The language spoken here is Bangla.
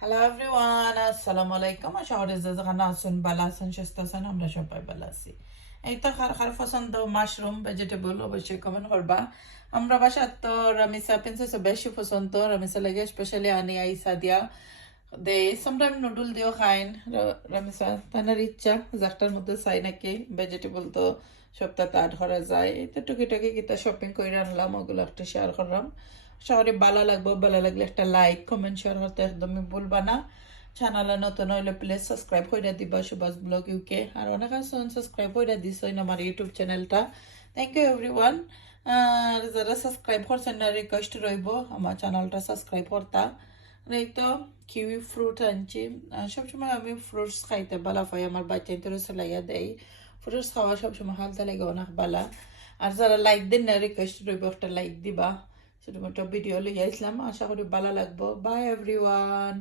হ্যালো এভরিওয়ান, আসসালামু আলাইকুম। আশা করি যে যেখানে আছেন ভালো আছেন, সুস্থ আছেন। আমরা সবাই ভালো আছি। এই তো খার খার পছন্দ মাশরুম ভেজিটেবল অবশ্যই কমেন্ট করবা। আমরা বাসার তো রামিসা প্রিন্সেস বেশি পছন্দ। রামিসা লাগে স্পেশালি আনি আইসা দিয়া দে সামটাইম নুডল দিও খাইন। রামিসা তানার ইচ্ছা যাকটার মধ্যে চাই নাকি ভেজিটেবল তো সপ্তাহে আট করা যায়। এই তো টুকি কিতা শপিং করে আনলাম, ওগুলো একটু শেয়ার করলাম। সবারই ভালো লাগবে, ভালো লাগলে একটা লাইক কমেন্ট শেয়ার করতে একদমই ভুলবা না। চ্যানেলে নতুন হইলে প্লিজ সাবস্ক্রাইব করে দিবা সুভাষ ব্লগ ইউকে। আর অনেক আছে সাবস্ক্রাইব করে দিছই আমার ইউটিউব চ্যানেলটা। Thank you everyone. আর যারা সাবস্ক্রাইব করছেন না, রিকোয়েস্ট রইব আমার চ্যানেলটা সাবস্ক্রাইব করতা। এই তো কিউই ফ্রুট আনছি। সবসময় আমি ফ্রুটস খাইতে ভালো পাই, আমার বাচ্চা ইন্টারেস্ট লাইয়া দেয়। ফ্রুটস খাওয়া সবসময় হালতে লাগে অনেক ভালো। আর যারা লাইক দিন না, রিকোয়েস্ট রইব একটা লাইক দিবা। ছোটো মোটো ভিডিও লিয়ে আসলাম, আশা করি ভালো লাগবো। By everyone.